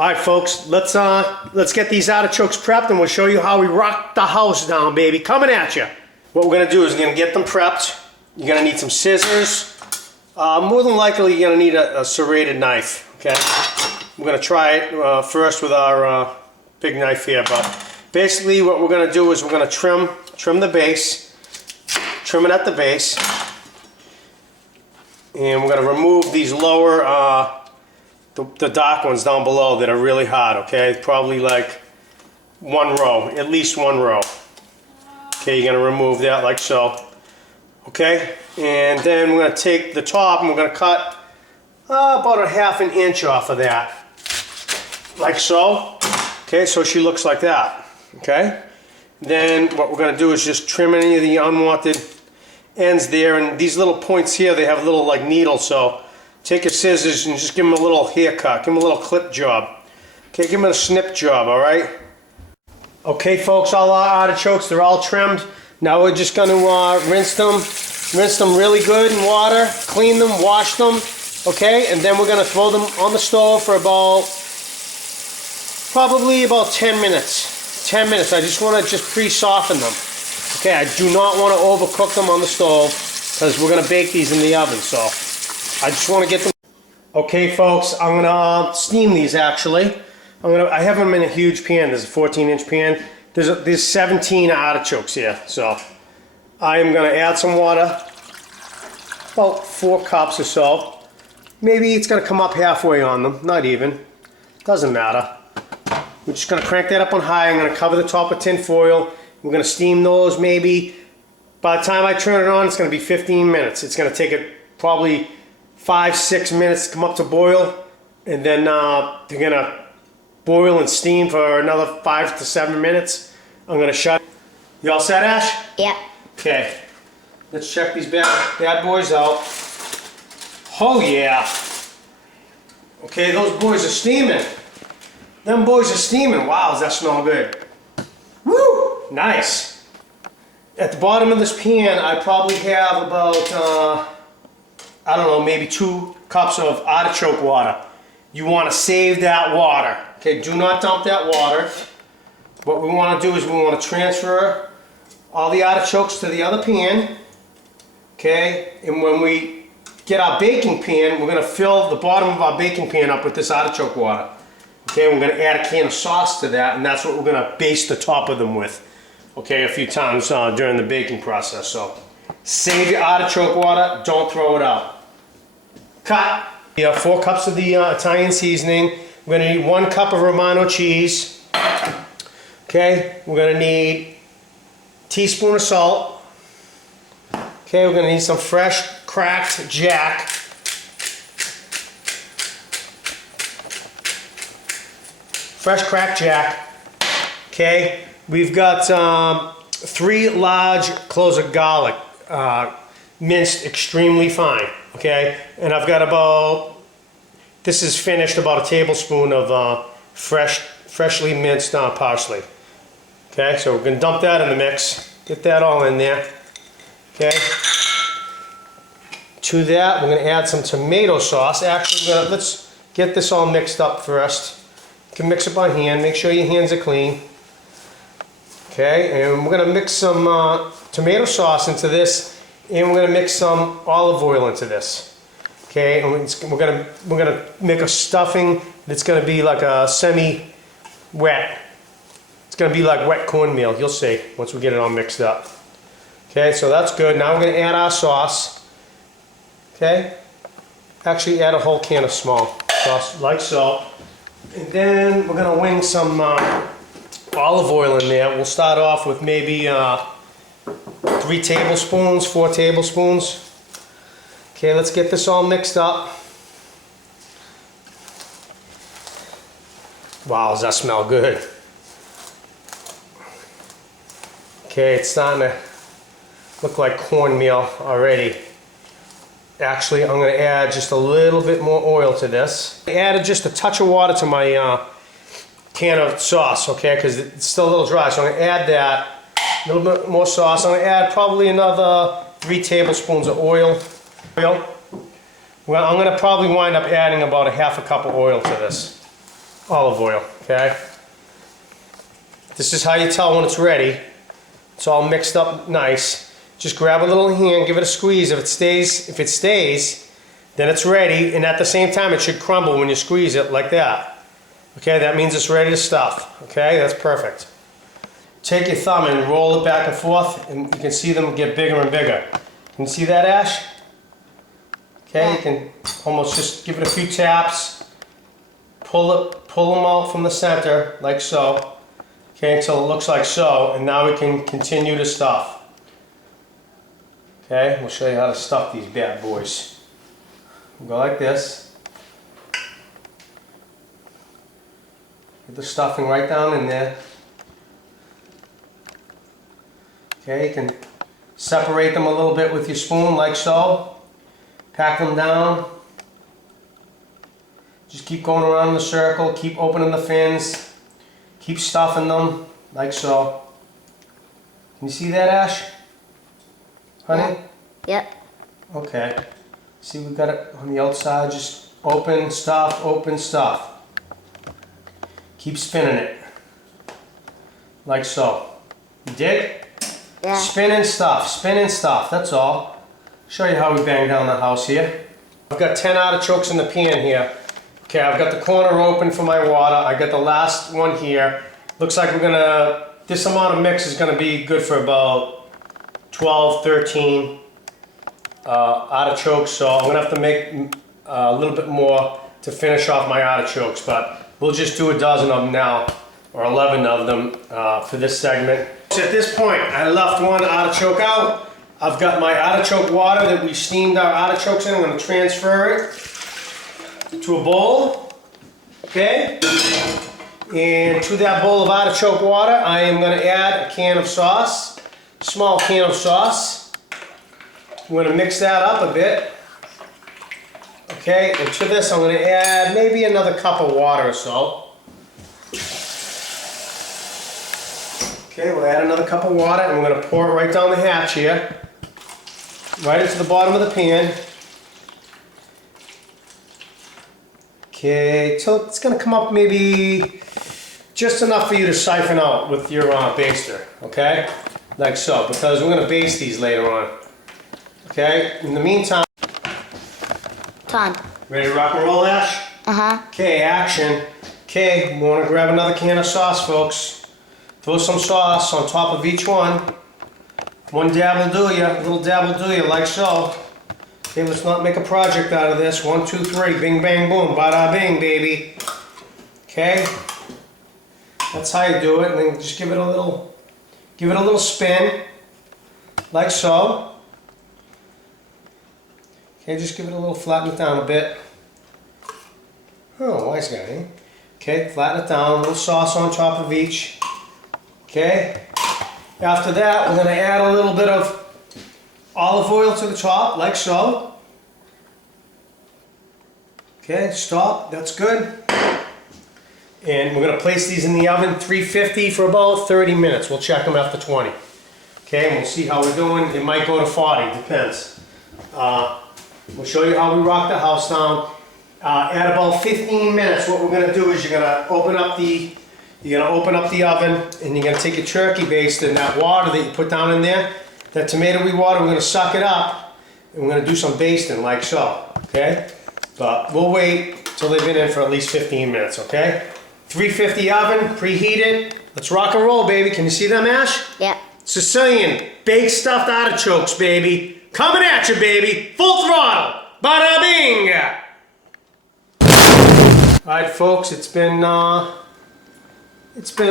All right, folks, let's get these artichokes prepped, and we'll show you how we rock the house down, baby. Coming at you. What we're gonna do is we're gonna get them prepped. You're gonna need some scissors. More than likely, you're gonna need a serrated knife. Okay. We're gonna try it first with our big knife here, but basically, what we're gonna do is we're gonna trim the base, trim it at the base, and we're gonna remove these lower. The dark ones down below that are really hard, okay? Probably like one row, at least one row. Okay, you're gonna remove that like so. Okay, and then we're gonna take the top and we're gonna cut about a ½ an inch off of that. Like so. Okay, so she looks like that. Okay? Then what we're gonna do is just trim any of the unwanted ends there, and these little points here, they have little like needles, so take your scissors and just give them a little haircut, give them a little clip job. Okay, give them a snip job, all right? Okay, folks, all our artichokes, they're all trimmed. Now we're just gonna rinse them really good in water, clean them, wash them, okay? And then we're gonna throw them on the stove for probably about 10 minutes. 10 minutes, I just wanna pre-soften them. Okay, I do not wanna overcook them on the stove because we're gonna bake these in the oven, so. I just want to get them. Okay, folks, I'm gonna steam these actually. I have them in a huge pan. There's a 14-inch pan. There's 17 artichokes here, so I am gonna add some water, about 4 cups or so. Maybe it's gonna come up halfway on them, not even. Doesn't matter. We're just gonna crank that up on high. I'm gonna cover the top with tin foil. We're gonna steam those maybe. By the time I turn it on, it's gonna be 15 minutes. It's gonna take it probably 5-6 minutes to come up to boil, and then they're gonna boil and steam for another 5 to 7 minutes. I'm gonna shut. You all set, Ash? Yep. Okay. Let's check these bad boys out. Oh yeah. Okay, those boys are steaming. Them boys are steaming. Wow, does that smell good? Woo! Nice. At the bottom of this pan, I probably have about I don't know, maybe 2 cups of artichoke water. You want to save that water. Okay, do not dump that water. What we want to do is we want to transfer all the artichokes to the other pan. Okay, and when we get our baking pan, we're going to fill the bottom of our baking pan up with this artichoke water. Okay, we're going to add a can of sauce to that, and that's what we're going to baste the top of them with. Okay, a few times during the baking process. So save your artichoke water, don't throw it out. Cut. We have 4 cups of the Italian seasoning. We're going to need 1 cup of Romano cheese. Okay, we're going to need a teaspoon of salt. Okay, we're going to need some fresh cracked Jack. Fresh cracked Jack. Okay, we've got 3 large cloves of garlic, minced extremely fine. Okay, and I've got this is finished, about a tablespoon of freshly minced parsley. Okay, so we're going to dump that in the mix. Get that all in there. Okay. To that, we're going to add some tomato sauce. Actually, let's get this all mixed up first. You can mix it by hand. Make sure your hands are clean. Okay, and we're going to mix some tomato sauce into this. And we're going to mix some olive oil into this. Okay, and we're going to make a stuffing that's going to be like a semi-wet. It's going to be like wet cornmeal. You'll see once we get it all mixed up. Okay, so that's good. Now we're going to add our sauce. Okay, actually add a whole can of small sauce like so. And then we're going to wing some olive oil in there. We'll start off with maybe 3 tablespoons, 4 tablespoons. Okay, let's get this all mixed up. Wow, does that smell good? Okay, it's starting to look like cornmeal already. Actually, I'm going to add just a little bit more oil to this. I added just a touch of water to my can of sauce, okay, because it's still a little dry, so I'm going to add that. A little bit more sauce. I'm going to add probably another 3 tablespoons of oil. Well, I'm going to probably wind up adding about a ½ a cup of oil to this. olive oil, okay? This is how you tell when it's ready. It's all mixed up nice. Just grab a little hand, give it a squeeze. If it stays, then it's ready, and at the same time it should crumble when you squeeze it like that. Okay, that means it's ready to stuff. Okay, that's perfect. Take your thumb and roll it back and forth, and you can see them get bigger and bigger. Can you see that, Ash? Okay, you can almost just give it a few taps. Pull them out from the center, like so. Okay, until it looks like so, and now we can continue to stuff. Okay, we'll show you how to stuff these bad boys. We'll go like this. Get the stuffing right down in there. Okay, you can separate them a little bit with your spoon, like so. Pack them down. Just keep going around in the circle, keep opening the fins, keep stuffing them, like so. Can you see that, Ash? Honey? Yep. Okay. See, we've got it on the outside, just open, stuff, open, stuff. Keep spinning it, like so. You dig? Yeah. Spin and stuff, that's all. Show you how we bang down the house here. I've got 10 artichokes in the pan here. Okay, I've got the corner open for my water. I got the last one here. Looks like this amount of mix is gonna be good for about 12, 13 artichokes. So I'm gonna have to make a little bit more to finish off my artichokes, but we'll just do a dozen of them now, or 11 of them for this segment. So at this point, I left one artichoke out. I've got my artichoke water that we steamed our artichokes in. I'm gonna transfer it to a bowl, okay? And to that bowl of artichoke water, I am going to add a can of sauce, small can of sauce. I'm going to mix that up a bit, okay? And to this, I'm going to add maybe another cup of water or so. Okay, we'll add another cup of water, and we're going to pour it right down the hatch here, right into the bottom of the pan. Okay, till it's going to come up maybe just enough for you to siphon out with your baster, okay? Like so, because we're going to baste these later on. Okay, in the meantime... Time. Ready to rock and roll, Ash? Uh-huh. Okay, action. Okay, we want to grab another can of sauce, folks. Throw some sauce on top of each one. One dab will do you, a little dab will do you, like so. Okay, let's not make a project out of this. 1, 2, 3, bing, bang, boom, bada bing, baby. Okay, that's how you do it, and then just give it a little spin, like so. Okay, just give it a little, flatten it down a bit. Oh, wise guy, eh? Okay, flatten it down, a little sauce on top of each. Okay, after that, we're gonna add a little bit of olive oil to the top, like so. Okay, stop, that's good. And we're going to place these in the oven, 350 for about 30 minutes. We'll check them after 20. Okay, and we'll see how we're doing. It might go to 40, depends. We'll show you how we rock the house down. At about 15 minutes, what we're going to do is you're going to open up the oven, and you're going to take your turkey baster and that water that you put down in there, that tomatoey water, we're going to suck it up, and we're going to do some basting like so, okay? But we'll wait till they've been in for at least 15 minutes, okay? 350 oven, preheated. Let's rock and roll, baby. Can you see them, Ash? Yeah. Sicilian baked stuffed artichokes, baby. Coming at you, baby. Full throttle. Bada bing! Alright, folks, it's been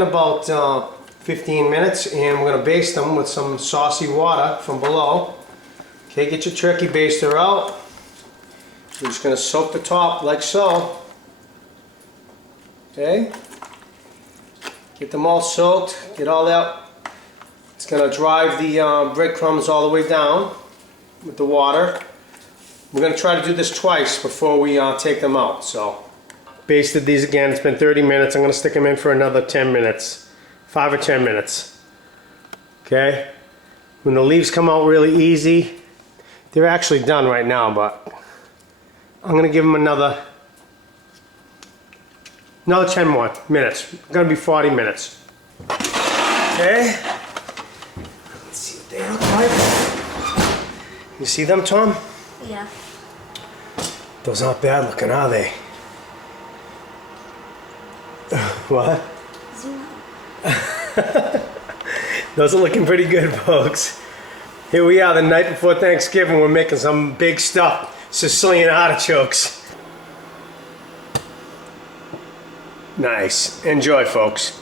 about 15 minutes, and we're going to baste them with some saucy water from below. Okay, get your turkey baster out. We're just going to soak the top like so. Okay. Get them all soaked. Get all that. It's going to drive the breadcrumbs all the way down with the water. We're going to try to do this twice before we take them out. So, basted these again. It's been 30 minutes. I'm going to stick them in for another 10 minutes. 5 or 10 minutes. Okay. When the leaves come out really easy, they're actually done right now, but I'm going to give them another Another 10 more minutes. Gonna be 40 minutes. Okay. Let's see what they look like. You see them, Tom? Yeah. Those aren't bad looking, are they? What? Zoom out. Those are looking pretty good, folks. Here we are the night before Thanksgiving. We're making some big stuff. Sicilian artichokes. Nice. Enjoy, folks.